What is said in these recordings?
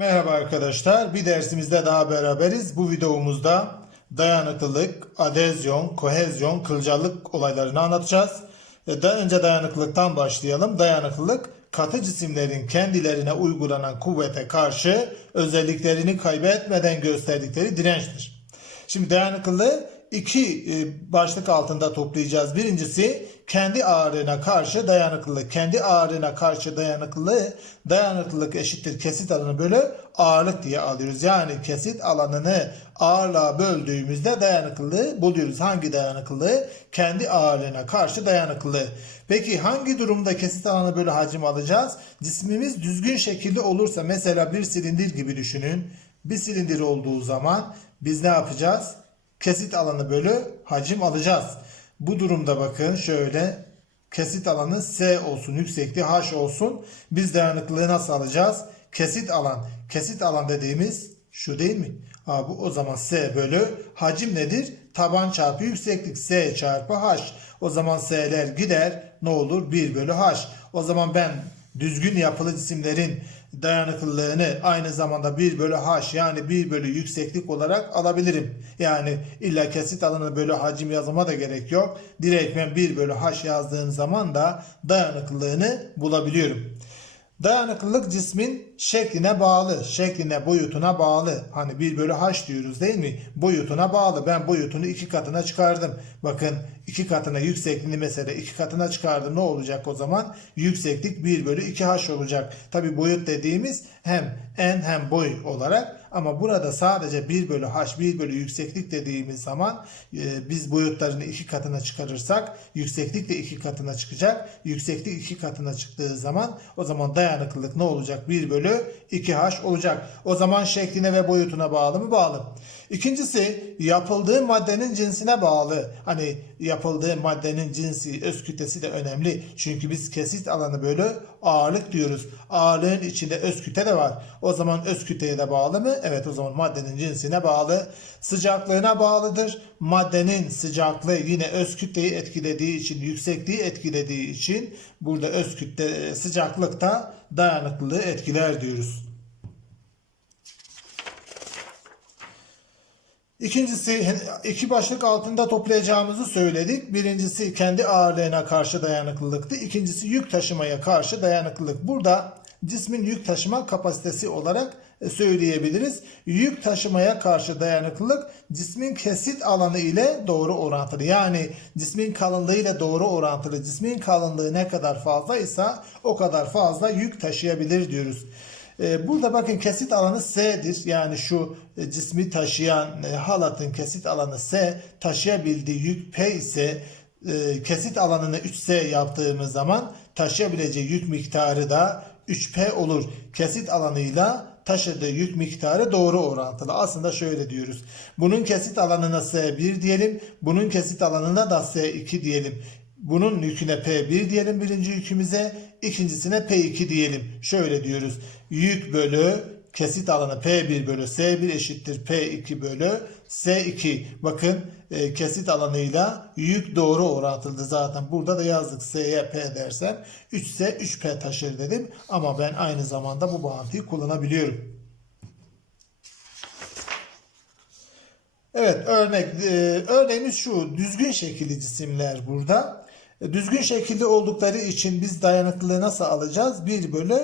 Merhaba arkadaşlar. Bir dersimizde daha beraberiz. Bu videomuzda dayanıklılık, adezyon, kohezyon, kılcallık olaylarını anlatacağız. E, Daha önce dayanıklılıktan başlayalım. Dayanıklılık katı cisimlerin kendilerine uygulanan kuvvete karşı özelliklerini kaybetmeden gösterdikleri dirençtir. Şimdi dayanıklılığı iki e, başlık altında toplayacağız. Birincisi kendi ağırlığına karşı dayanıklılık. Kendi ağırlığına karşı dayanıklılığı dayanıklılık eşittir kesit alanı bölü ağırlık diye alıyoruz. Yani kesit alanını ağırlığa böldüğümüzde dayanıklılığı buluyoruz. Hangi dayanıklılığı? Kendi ağırlığına karşı dayanıklılığı. Peki hangi durumda kesit alanı bölü hacim alacağız? Cismimiz düzgün şekilde olursa mesela bir silindir gibi düşünün. Bir silindir olduğu zaman biz ne yapacağız? kesit alanı bölü hacim alacağız. Bu durumda bakın şöyle kesit alanı S olsun, yüksekliği H olsun. Biz dayanıklılığı nasıl alacağız? Kesit alan. Kesit alan dediğimiz şu değil mi? Aa, bu o zaman S bölü hacim nedir? Taban çarpı yükseklik S çarpı H. O zaman S'ler gider. Ne olur? 1 bölü H. O zaman ben düzgün yapılı cisimlerin dayanıklılığını aynı zamanda 1 bölü h yani 1 bölü yükseklik olarak alabilirim. Yani illa kesit alanı bölü hacim yazıma da gerek yok. Direkt ben 1 bölü h yazdığım zaman da dayanıklılığını bulabiliyorum. Dayanıklılık cismin şekline bağlı, şekline, boyutuna bağlı. Hani 1 bölü h diyoruz değil mi? Boyutuna bağlı. Ben boyutunu iki katına çıkardım. Bakın iki katına yüksekliğini mesela iki katına çıkardım. Ne olacak o zaman? Yükseklik 1 bölü 2h olacak. Tabi boyut dediğimiz hem en hem boy olarak ama burada sadece 1 bölü h, 1 bölü yükseklik dediğimiz zaman e, biz boyutlarını iki katına çıkarırsak yükseklik de iki katına çıkacak. Yükseklik iki katına çıktığı zaman o zaman dayanıklılık ne olacak? 1 bölü 2h olacak. O zaman şekline ve boyutuna bağlı mı? Bağlı. İkincisi yapıldığı maddenin cinsine bağlı. Hani yapıldığı maddenin cinsi, öz kütlesi de önemli. Çünkü biz kesit alanı bölü ağırlık diyoruz. Ağırlığın içinde öz kütle de var. O zaman öz kütleye de bağlı mı? Evet o zaman maddenin cinsine bağlı. Sıcaklığına bağlıdır. Maddenin sıcaklığı yine öz kütleyi etkilediği için, yüksekliği etkilediği için burada öz kütle sıcaklık da dayanıklılığı etkiler diyoruz. İkincisi iki başlık altında toplayacağımızı söyledik. Birincisi kendi ağırlığına karşı dayanıklılıktı. İkincisi yük taşımaya karşı dayanıklılık. Burada cismin yük taşıma kapasitesi olarak e, söyleyebiliriz. Yük taşımaya karşı dayanıklılık cismin kesit alanı ile doğru orantılı. Yani cismin kalınlığı ile doğru orantılı. Cismin kalınlığı ne kadar fazlaysa o kadar fazla yük taşıyabilir diyoruz. Ee, Burada bakın kesit alanı S'dir. Yani şu e, cismi taşıyan e, halatın kesit alanı S taşıyabildiği yük P ise e, kesit alanını 3S yaptığımız zaman taşıyabileceği yük miktarı da 3P olur. Kesit alanıyla taşıdığı yük miktarı doğru orantılı. Aslında şöyle diyoruz. Bunun kesit alanına S1 diyelim. Bunun kesit alanına da S2 diyelim. Bunun yüküne P1 diyelim birinci yükümüze. ikincisine P2 diyelim. Şöyle diyoruz. Yük bölü kesit alanı P1 bölü S1 eşittir P2 bölü S2. Bakın e, kesit alanıyla yük doğru orantılı zaten. Burada da yazdık S'ye P dersem 3S 3P taşır dedim. Ama ben aynı zamanda bu bağıntıyı kullanabiliyorum. Evet örnek e, örneğimiz şu düzgün şekilli cisimler burada. E, düzgün şekilde oldukları için biz dayanıklılığı nasıl alacağız? 1 bölü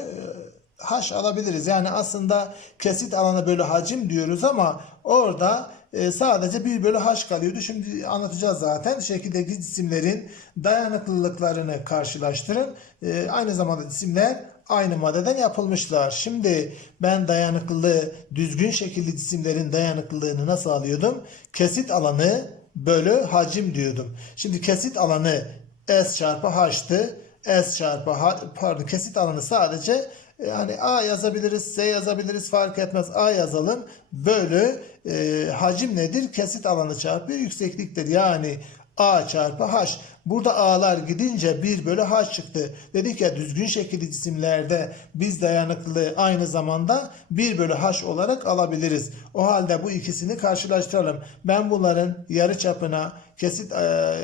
e, h alabiliriz. Yani aslında kesit alanı bölü hacim diyoruz ama orada e, sadece 1 bölü h kalıyordu. Şimdi anlatacağız zaten. Şekildeki cisimlerin dayanıklılıklarını karşılaştırın. E, aynı zamanda cisimler aynı maddeden yapılmışlar. Şimdi ben dayanıklılığı düzgün şekilli cisimlerin dayanıklılığını nasıl alıyordum? Kesit alanı bölü hacim diyordum. Şimdi kesit alanı S çarpı H'tı. S çarpı H, pardon kesit alanı sadece yani A yazabiliriz, S yazabiliriz fark etmez. A yazalım. Bölü e, hacim nedir? Kesit alanı çarpı yüksekliktir. Yani A çarpı H. Burada A'lar gidince 1 bölü H çıktı. Dedik ya düzgün şekilli cisimlerde biz dayanıklılığı aynı zamanda 1 bölü H olarak alabiliriz. O halde bu ikisini karşılaştıralım. Ben bunların yarı çapına kesit e,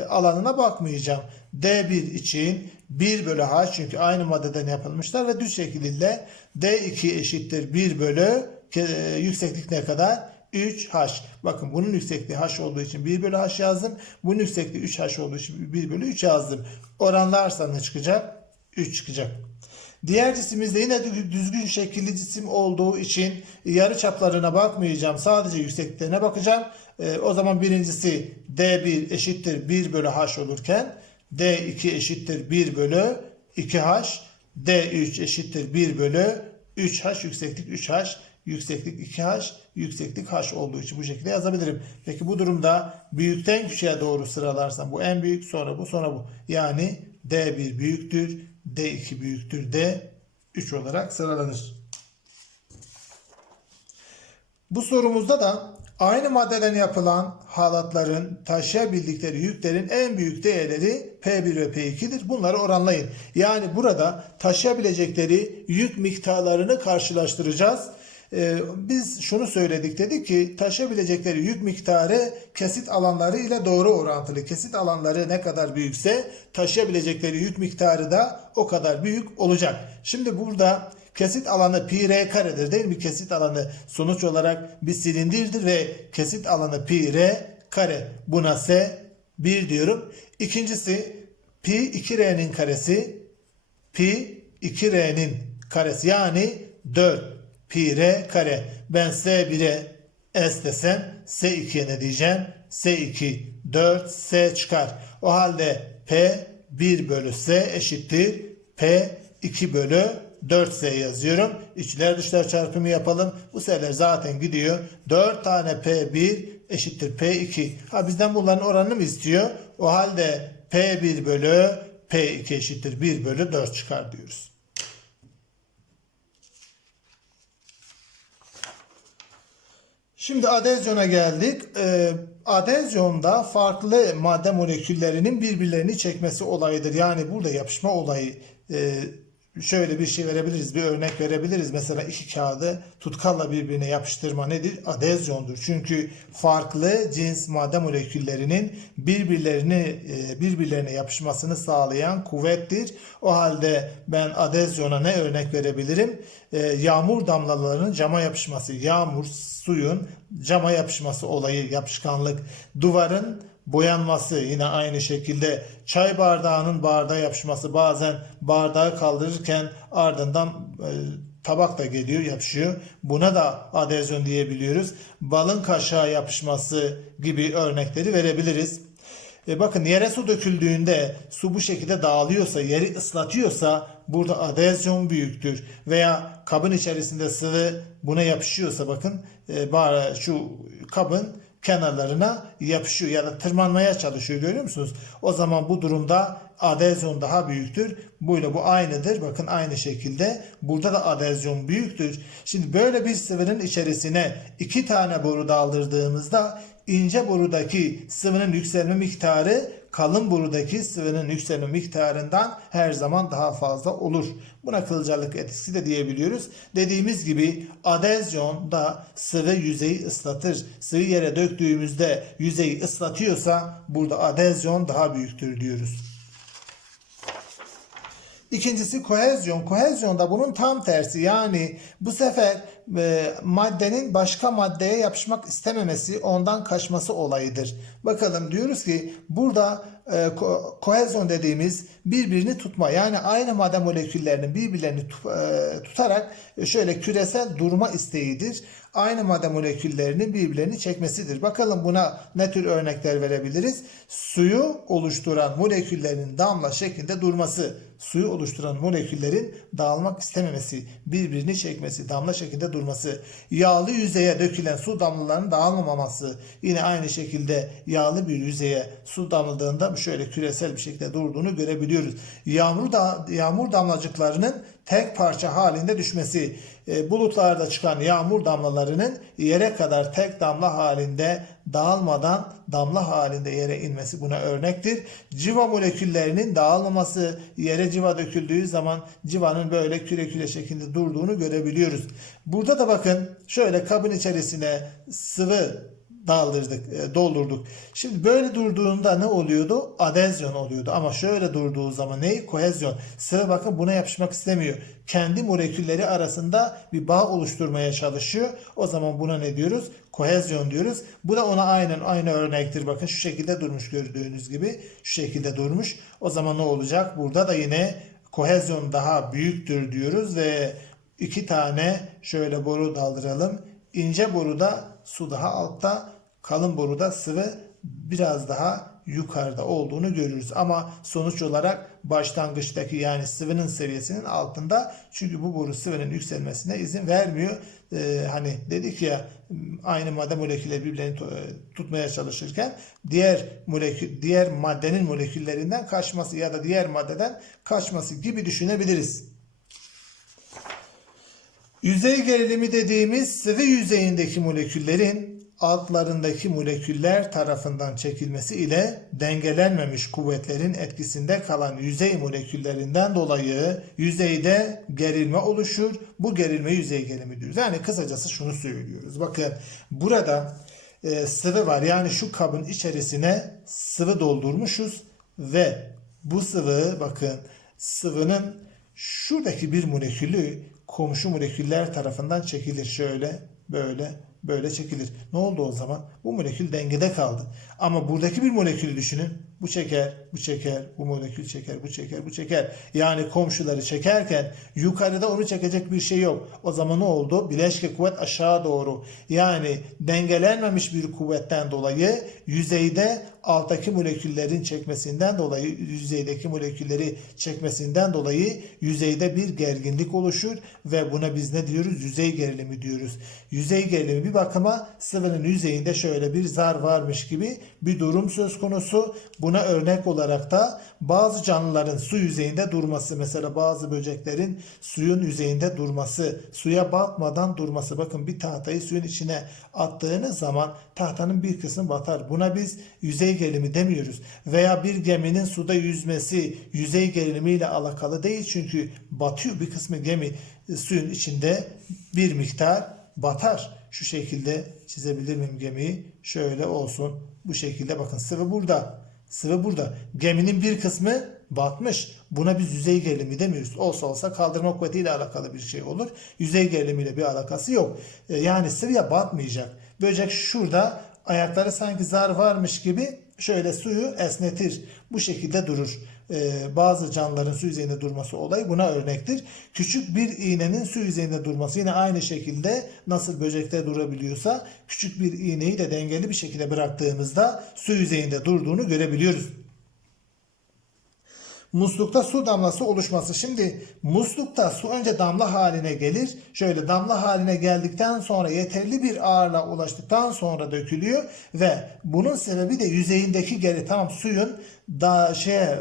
alanına bakmayacağım. D1 için 1 bölü H çünkü aynı maddeden yapılmışlar ve düz şekliyle D2 eşittir 1 bölü e, yükseklik ne kadar? 3H. Bakın bunun yüksekliği H olduğu için 1 bölü H yazdım. Bunun yüksekliği 3H olduğu için 1 bölü 3 yazdım. Oranlarsa ne çıkacak? 3 çıkacak. Diğer cisimimizde yine dü- düzgün şekilli cisim olduğu için yarı çaplarına bakmayacağım. Sadece yüksekliklerine bakacağım. Ee, o zaman birincisi D1 eşittir 1 bölü H olurken D2 eşittir 1 bölü 2H D3 eşittir 1 bölü 3H yükseklik 3H yükseklik 2H yükseklik H olduğu için bu şekilde yazabilirim. Peki bu durumda büyükten küçüğe doğru sıralarsam bu en büyük sonra bu sonra bu. Yani D1 büyüktür D2 büyüktür D3 olarak sıralanır. Bu sorumuzda da aynı maddeden yapılan halatların taşıyabildikleri yüklerin en büyük değerleri P1 ve P2'dir. Bunları oranlayın. Yani burada taşıyabilecekleri yük miktarlarını karşılaştıracağız. Ee, biz şunu söyledik dedik ki taşıyabilecekleri yük miktarı kesit alanları ile doğru orantılı. Kesit alanları ne kadar büyükse taşıyabilecekleri yük miktarı da o kadar büyük olacak. Şimdi burada kesit alanı pi r karedir değil mi? Kesit alanı sonuç olarak bir silindirdir ve kesit alanı pi r kare. Buna s 1 diyorum. İkincisi pi 2r'nin karesi pi 2r'nin karesi yani 4 pi r kare. Ben s1'e s desem s2'ye ne diyeceğim? s2 4 s çıkar. O halde p 1 bölü s eşittir p 2 bölü 4s yazıyorum. İçler dışlar çarpımı yapalım. Bu s'ler zaten gidiyor. 4 tane p1 eşittir p2. Ha bizden bunların oranını mı istiyor? O halde p1 bölü p2 eşittir 1 bölü 4 çıkar diyoruz. Şimdi adezyona geldik. Ee, adezyonda farklı madde moleküllerinin birbirlerini çekmesi olayıdır. Yani burada yapışma olayı e, şöyle bir şey verebiliriz, bir örnek verebiliriz. Mesela iki kağıdı tutkalla birbirine yapıştırma nedir? Adezyondur. Çünkü farklı cins madde moleküllerinin birbirlerini e, birbirlerine yapışmasını sağlayan kuvvettir. O halde ben adezyona ne örnek verebilirim? E, yağmur damlalarının cama yapışması, yağmur suyun cama yapışması olayı, yapışkanlık, duvarın boyanması yine aynı şekilde çay bardağının bardağa yapışması bazen bardağı kaldırırken ardından e, tabak da geliyor yapışıyor. Buna da adezyon diyebiliyoruz. Balın kaşığa yapışması gibi örnekleri verebiliriz. E bakın yere su döküldüğünde su bu şekilde dağılıyorsa, yeri ıslatıyorsa burada adezyon büyüktür. Veya kabın içerisinde sıvı buna yapışıyorsa bakın e, şu kabın kenarlarına yapışıyor ya da tırmanmaya çalışıyor görüyor musunuz? O zaman bu durumda adezyon daha büyüktür. Buyla bu aynıdır. Bakın aynı şekilde burada da adezyon büyüktür. Şimdi böyle bir sıvının içerisine iki tane boru daldırdığımızda ince borudaki sıvının yükselme miktarı kalın borudaki sıvının yükselme miktarından her zaman daha fazla olur. Buna kılcalık etkisi de diyebiliyoruz. Dediğimiz gibi adezyon da sıvı yüzeyi ıslatır. Sıvı yere döktüğümüzde yüzeyi ıslatıyorsa burada adezyon daha büyüktür diyoruz. İkincisi kohezyon. Kohezyon da bunun tam tersi. Yani bu sefer e, maddenin başka maddeye yapışmak istememesi, ondan kaçması olayıdır. Bakalım diyoruz ki burada e, ko- kohezyon dediğimiz birbirini tutma. Yani aynı madde moleküllerinin birbirlerini tu- e, tutarak şöyle küresel durma isteğidir. Aynı madde moleküllerinin birbirlerini çekmesidir. Bakalım buna ne tür örnekler verebiliriz? Suyu oluşturan moleküllerin damla şeklinde durması suyu oluşturan moleküllerin dağılmak istememesi, birbirini çekmesi, damla şeklinde durması, yağlı yüzeye dökülen su damlalarının dağılmaması, yine aynı şekilde yağlı bir yüzeye su damladığında şöyle küresel bir şekilde durduğunu görebiliyoruz. Yağmur da yağmur damlacıklarının tek parça halinde düşmesi, bulutlarda çıkan yağmur damlalarının yere kadar tek damla halinde dağılmadan damla halinde yere inmesi buna örnektir. Civa moleküllerinin dağılmaması, yere civa döküldüğü zaman civanın böyle küre küre şeklinde durduğunu görebiliyoruz. Burada da bakın şöyle kabın içerisine sıvı daldırdık, e, doldurduk. Şimdi böyle durduğunda ne oluyordu? Adezyon oluyordu. Ama şöyle durduğu zaman ne? Kohezyon. Sıvı bakın buna yapışmak istemiyor. Kendi molekülleri arasında bir bağ oluşturmaya çalışıyor. O zaman buna ne diyoruz? Kohezyon diyoruz. Bu da ona aynen aynı örnektir. Bakın şu şekilde durmuş gördüğünüz gibi. Şu şekilde durmuş. O zaman ne olacak? Burada da yine kohezyon daha büyüktür diyoruz ve iki tane şöyle boru daldıralım. İnce boruda su daha altta, kalın boruda sıvı biraz daha yukarıda olduğunu görürüz. Ama sonuç olarak başlangıçtaki yani sıvının seviyesinin altında. Çünkü bu boru sıvının yükselmesine izin vermiyor. Ee, hani dedik ya aynı madde molekülleri birbirlerini to- tutmaya çalışırken diğer molekül diğer maddenin moleküllerinden kaçması ya da diğer maddeden kaçması gibi düşünebiliriz. Yüzey gerilimi dediğimiz sıvı yüzeyindeki moleküllerin altlarındaki moleküller tarafından çekilmesi ile dengelenmemiş kuvvetlerin etkisinde kalan yüzey moleküllerinden dolayı yüzeyde gerilme oluşur. Bu gerilme yüzey gerilimi diyoruz. Yani kısacası şunu söylüyoruz. Bakın burada e, sıvı var. Yani şu kabın içerisine sıvı doldurmuşuz ve bu sıvı bakın sıvının şuradaki bir molekülü komşu moleküller tarafından çekilir. Şöyle, böyle, böyle çekilir. Ne oldu o zaman? Bu molekül dengede kaldı. Ama buradaki bir molekülü düşünün. Bu çeker, bu çeker, bu molekül çeker, bu çeker, bu çeker. Yani komşuları çekerken yukarıda onu çekecek bir şey yok. O zaman ne oldu? Bileşke kuvvet aşağı doğru. Yani dengelenmemiş bir kuvvetten dolayı yüzeyde alttaki moleküllerin çekmesinden dolayı yüzeydeki molekülleri çekmesinden dolayı yüzeyde bir gerginlik oluşur ve buna biz ne diyoruz? Yüzey gerilimi diyoruz. Yüzey gerilimi bir bakıma sıvının yüzeyinde şöyle bir zar varmış gibi bir durum söz konusu. Buna örnek olarak da bazı canlıların su yüzeyinde durması mesela bazı böceklerin suyun yüzeyinde durması, suya batmadan durması. Bakın bir tahtayı suyun içine attığınız zaman tahtanın bir kısmı batar. Buna biz yüzey gerilimi demiyoruz. Veya bir geminin suda yüzmesi yüzey gerilimiyle alakalı değil çünkü batıyor bir kısmı gemi suyun içinde bir miktar batar. Şu şekilde çizebilir miyim gemiyi? Şöyle olsun. Bu şekilde bakın sıvı burada. Sıvı burada. Geminin bir kısmı batmış. Buna biz yüzey gerilimi demiyoruz. Olsa olsa kaldırma kuvvetiyle alakalı bir şey olur. Yüzey gerilimiyle bir alakası yok. E, Yani sıvıya batmayacak. Böcek şurada ayakları sanki zar varmış gibi şöyle suyu esnetir. Bu şekilde durur. Ee, bazı canlıların su yüzeyinde durması olayı buna örnektir. Küçük bir iğnenin su yüzeyinde durması yine aynı şekilde nasıl böcekte durabiliyorsa küçük bir iğneyi de dengeli bir şekilde bıraktığımızda su yüzeyinde durduğunu görebiliyoruz. Muslukta su damlası oluşması. Şimdi muslukta su önce damla haline gelir. Şöyle damla haline geldikten sonra yeterli bir ağırlığa ulaştıktan sonra dökülüyor ve bunun sebebi de yüzeyindeki geri tamam suyun da şeye e,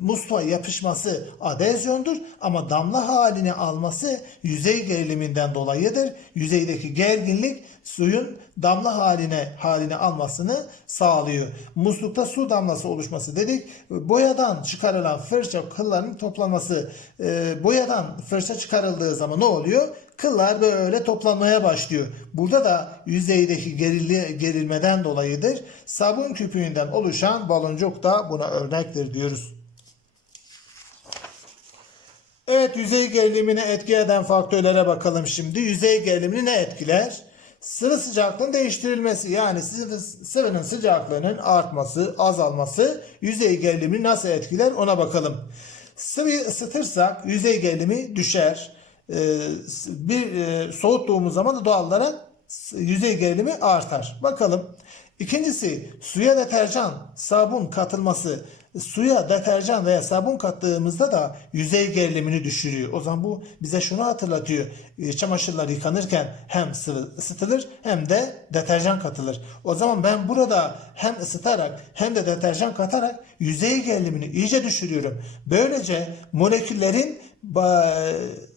musluğa yapışması adezyondur ama damla halini alması yüzey geriliminden dolayıdır. Yüzeydeki gerginlik suyun damla haline haline almasını sağlıyor. Muslukta su damlası oluşması dedik. Boyadan çıkarılan fırça kılların toplanması. E, boyadan fırça çıkarıldığı zaman ne oluyor? Kıllar böyle toplanmaya başlıyor. Burada da yüzeydeki gerilli, gerilmeden dolayıdır. Sabun küpüğünden oluşan baloncuk da buna örnektir diyoruz. Evet yüzey gerilimine etki eden faktörlere bakalım şimdi. Yüzey gerilimini ne etkiler? Sıvı sıcaklığının değiştirilmesi yani sıvı, sıvının sıcaklığının artması, azalması yüzey gerilimini nasıl etkiler ona bakalım. Sıvıyı ısıtırsak yüzey gerilimi düşer. Ee, bir e, soğuttuğumuz zaman da doğal olarak yüzey gerilimi artar. Bakalım. İkincisi suya deterjan, sabun katılması. Suya deterjan veya sabun kattığımızda da yüzey gerilimini düşürüyor. O zaman bu bize şunu hatırlatıyor. E, Çamaşırlar yıkanırken hem sıvı ısıtılır hem de deterjan katılır. O zaman ben burada hem ısıtarak hem de deterjan katarak yüzey gerilimini iyice düşürüyorum. Böylece moleküllerin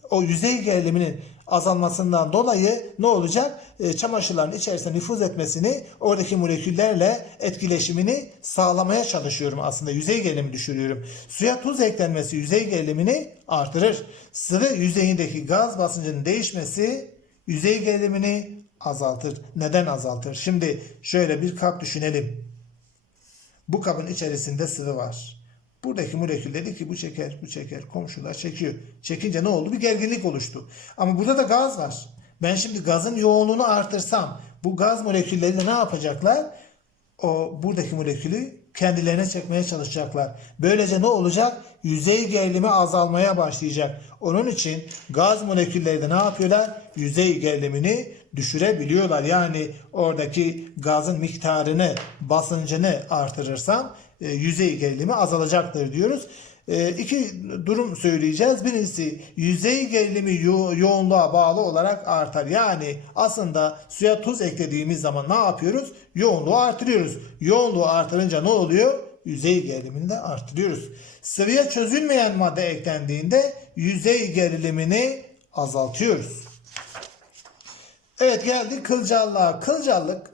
o yüzey geriliminin azalmasından dolayı ne olacak? E, çamaşırların içerisine nüfuz etmesini, oradaki moleküllerle etkileşimini sağlamaya çalışıyorum aslında. Yüzey gerilimi düşürüyorum. Suya tuz eklenmesi yüzey gerilimini artırır. Sıvı yüzeyindeki gaz basıncının değişmesi yüzey gerilimini azaltır. Neden azaltır? Şimdi şöyle bir kap düşünelim. Bu kabın içerisinde sıvı var. Buradaki molekül dedi ki bu çeker, bu çeker. Komşular çekiyor. Çekince ne oldu? Bir gerginlik oluştu. Ama burada da gaz var. Ben şimdi gazın yoğunluğunu artırsam bu gaz molekülleri de ne yapacaklar? O buradaki molekülü kendilerine çekmeye çalışacaklar. Böylece ne olacak? Yüzey gerilimi azalmaya başlayacak. Onun için gaz molekülleri de ne yapıyorlar? Yüzey gerilimini düşürebiliyorlar. Yani oradaki gazın miktarını, basıncını artırırsam yüzey gerilimi azalacaktır diyoruz. E, iki durum söyleyeceğiz. Birincisi yüzey gerilimi yo- yoğunluğa bağlı olarak artar. Yani aslında suya tuz eklediğimiz zaman ne yapıyoruz? Yoğunluğu artırıyoruz. Yoğunluğu artırınca ne oluyor? Yüzey gerilimini de artırıyoruz. Sıvıya çözülmeyen madde eklendiğinde yüzey gerilimini azaltıyoruz. Evet geldik kılcallığa. Kılcallık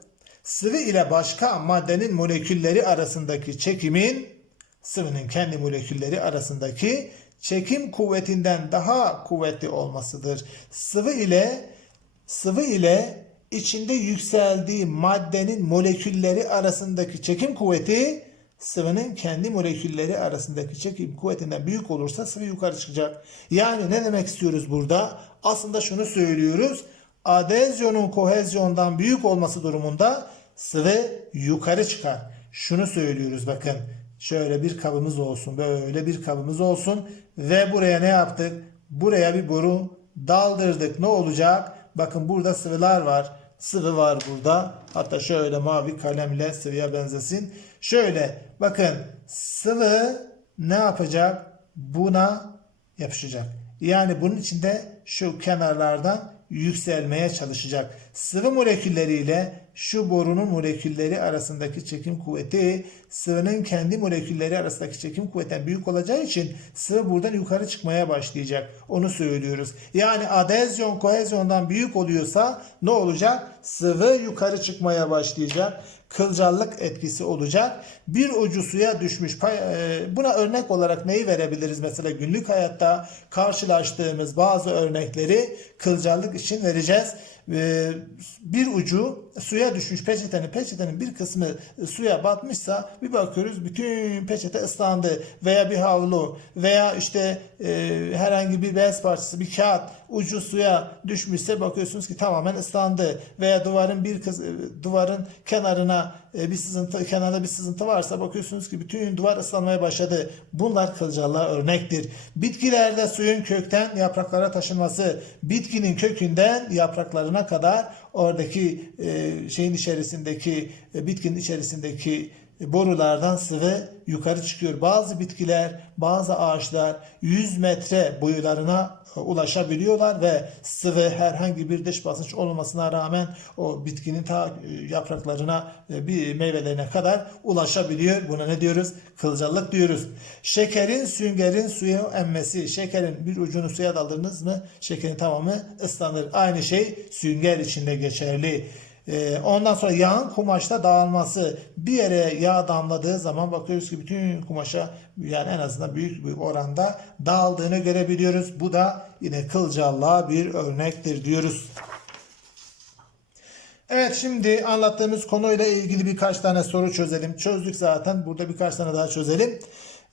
sıvı ile başka maddenin molekülleri arasındaki çekimin sıvının kendi molekülleri arasındaki çekim kuvvetinden daha kuvvetli olmasıdır. Sıvı ile sıvı ile içinde yükseldiği maddenin molekülleri arasındaki çekim kuvveti sıvının kendi molekülleri arasındaki çekim kuvvetinden büyük olursa sıvı yukarı çıkacak. Yani ne demek istiyoruz burada? Aslında şunu söylüyoruz. Adezyonun kohezyondan büyük olması durumunda sıvı yukarı çıkar. Şunu söylüyoruz bakın. Şöyle bir kabımız olsun. Böyle bir kabımız olsun. Ve buraya ne yaptık? Buraya bir boru daldırdık. Ne olacak? Bakın burada sıvılar var. Sıvı var burada. Hatta şöyle mavi kalemle sıvıya benzesin. Şöyle bakın sıvı ne yapacak? Buna yapışacak. Yani bunun içinde şu kenarlardan yükselmeye çalışacak. Sıvı molekülleriyle şu borunun molekülleri arasındaki çekim kuvveti sıvının kendi molekülleri arasındaki çekim kuvvetten büyük olacağı için sıvı buradan yukarı çıkmaya başlayacak. Onu söylüyoruz. Yani adezyon kohezyondan büyük oluyorsa ne olacak? Sıvı yukarı çıkmaya başlayacak kılcallık etkisi olacak. Bir ucu suya düşmüş. e, Buna örnek olarak neyi verebiliriz? Mesela günlük hayatta karşılaştığımız bazı örnekleri kılcallık için vereceğiz. E, Bir ucu suya düşmüş peçetenin peçetenin bir kısmı suya batmışsa bir bakıyoruz bütün peçete ıslandı veya bir havlu veya işte e, herhangi bir bez parçası bir kağıt ucu suya düşmüşse bakıyorsunuz ki tamamen ıslandı veya duvarın bir kız duvarın kenarına e, bir sızıntı kenarda bir sızıntı varsa bakıyorsunuz ki bütün duvar ıslanmaya başladı. Bunlar kılcallığa örnektir. Bitkilerde suyun kökten yapraklara taşınması, bitkinin kökünden yapraklarına kadar oradaki e, şeyin içerisindeki e, bitkinin içerisindeki borulardan sıvı yukarı çıkıyor. Bazı bitkiler, bazı ağaçlar 100 metre boylarına e, ulaşabiliyorlar ve sıvı herhangi bir dış basınç olmamasına rağmen o bitkinin ta e, yapraklarına e, bir meyvelerine kadar ulaşabiliyor. Buna ne diyoruz? Kılcallık diyoruz. Şekerin süngerin suya emmesi. Şekerin bir ucunu suya daldınız mı şekerin tamamı ıslanır. Aynı şey sünger içinde geçerli. Ee, Ondan sonra yağın kumaşta dağılması. Bir yere yağ damladığı zaman bakıyoruz ki bütün kumaşa yani en azından büyük bir oranda dağıldığını görebiliyoruz. Bu da yine kılcallığa bir örnektir diyoruz. Evet şimdi anlattığımız konuyla ilgili birkaç tane soru çözelim. Çözdük zaten. Burada birkaç tane daha çözelim.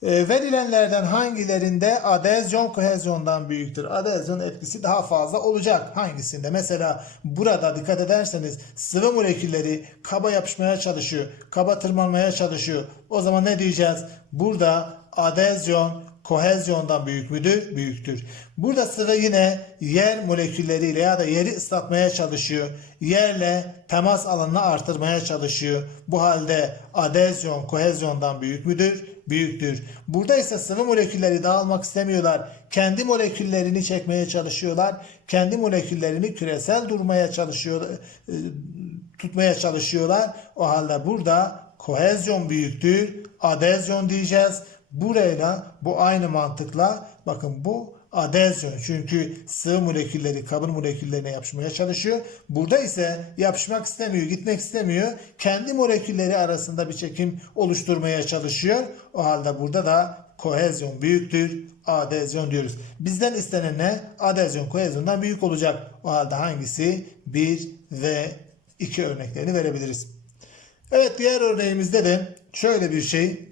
E, verilenlerden hangilerinde adezyon kohezyondan büyüktür? Adezyon etkisi daha fazla olacak. Hangisinde? Mesela burada dikkat ederseniz sıvı molekülleri kaba yapışmaya çalışıyor. Kaba tırmanmaya çalışıyor. O zaman ne diyeceğiz? Burada adezyon kohezyondan büyük müdür? Büyüktür. Burada sıvı yine yer molekülleriyle ya da yeri ıslatmaya çalışıyor. Yerle temas alanını artırmaya çalışıyor. Bu halde adezyon kohezyondan büyük müdür? Büyüktür. Burada ise sıvı molekülleri dağılmak istemiyorlar. Kendi moleküllerini çekmeye çalışıyorlar. Kendi moleküllerini küresel durmaya çalışıyor, e, tutmaya çalışıyorlar. O halde burada kohezyon büyüktür. Adezyon diyeceğiz. Burayla bu aynı mantıkla bakın bu adezyon. Çünkü sıvı molekülleri kabın moleküllerine yapışmaya çalışıyor. Burada ise yapışmak istemiyor, gitmek istemiyor. Kendi molekülleri arasında bir çekim oluşturmaya çalışıyor. O halde burada da kohezyon büyüktür. Adezyon diyoruz. Bizden istenen ne? Adezyon kohezyondan büyük olacak. O halde hangisi? 1 ve 2 örneklerini verebiliriz. Evet diğer örneğimizde de şöyle bir şey.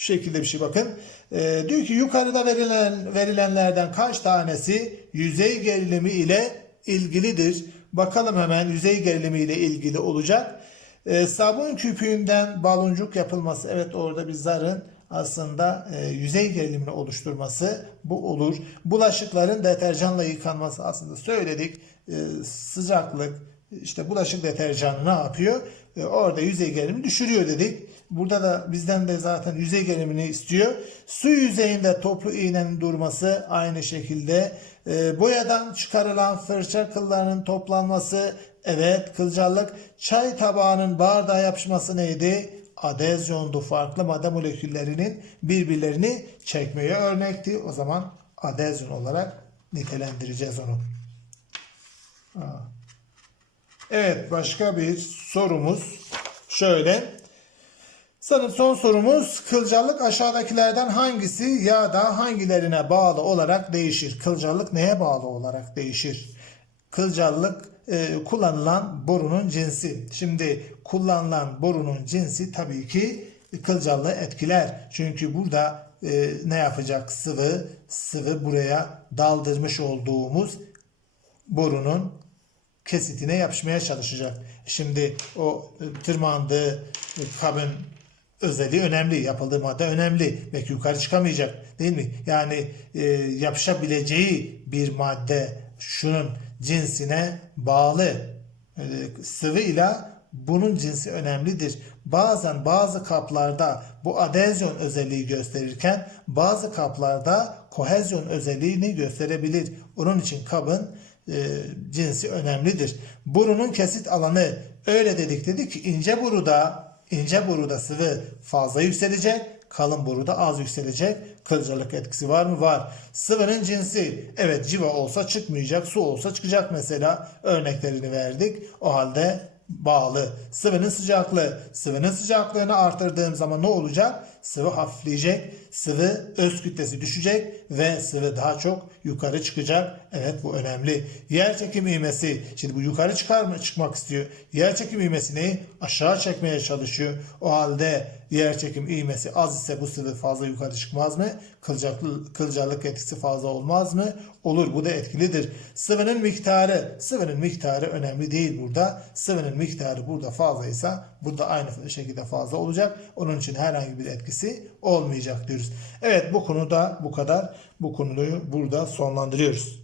Şu şekilde bir şey bakın. Ee, diyor ki yukarıda verilen verilenlerden kaç tanesi yüzey gerilimi ile ilgilidir? Bakalım hemen yüzey gerilimi ile ilgili olacak. Ee, sabun küpüğünden baloncuk yapılması. Evet orada bir zarın aslında e, yüzey gerilimini oluşturması bu olur. Bulaşıkların deterjanla yıkanması aslında söyledik. E, sıcaklık işte bulaşık deterjanı ne yapıyor? E, orada yüzey gerilimini düşürüyor dedik. Burada da bizden de zaten yüzey gerilimini istiyor. Su yüzeyinde toplu iğnenin durması aynı şekilde. E, boyadan çıkarılan fırça kıllarının toplanması evet kılcallık. Çay tabağının bardağa yapışması neydi? adezyondu farklı madde moleküllerinin birbirlerini çekmeye örnekti. O zaman adezyon olarak nitelendireceğiz onu. Evet başka bir sorumuz şöyle. Sanırım son sorumuz kılcallık aşağıdakilerden hangisi ya da hangilerine bağlı olarak değişir? Kılcallık neye bağlı olarak değişir? Kılcallık e, kullanılan borunun cinsi. Şimdi kullanılan borunun cinsi tabii ki kılcallığı etkiler. Çünkü burada e, ne yapacak sıvı? Sıvı buraya daldırmış olduğumuz borunun kesitine yapışmaya çalışacak. Şimdi o e, tırmandığı kabın özelliği önemli. Yapıldığı madde önemli. Belki yukarı çıkamayacak değil mi? Yani e, yapışabileceği bir madde şunun cinsine bağlı e, sıvı ile bunun cinsi önemlidir. Bazen bazı kaplarda bu adezyon özelliği gösterirken bazı kaplarda kohezyon özelliğini gösterebilir. Onun için kabın e, cinsi önemlidir. Burunun kesit alanı öyle dedik dedik ki ince boruda ince boruda sıvı fazla yükselecek, kalın boruda az yükselecek. Kılcalık etkisi var mı? Var. Sıvının cinsi evet civa olsa çıkmayacak, su olsa çıkacak mesela. Örneklerini verdik. O halde bağlı. Sıvının sıcaklığı. Sıvının sıcaklığını artırdığım zaman ne olacak? Sıvı hafifleyecek, sıvı öz kütlesi düşecek ve sıvı daha çok yukarı çıkacak. Evet bu önemli. Yer çekim ivmesi. Şimdi bu yukarı çıkar mı? Çıkmak istiyor. Yer çekim ivmesini aşağı çekmeye çalışıyor. O halde yer çekim ivmesi az ise bu sıvı fazla yukarı çıkmaz mı? Kılcaklı, kılcallık etkisi fazla olmaz mı? Olur. Bu da etkilidir. Sıvının miktarı. Sıvının miktarı önemli değil burada. Sıvının miktarı burada fazlaysa burada aynı şekilde fazla olacak. Onun için herhangi bir etkisi olmayacak diyoruz. Evet bu konuda bu kadar. Bu konuyu burada sonlandırıyoruz.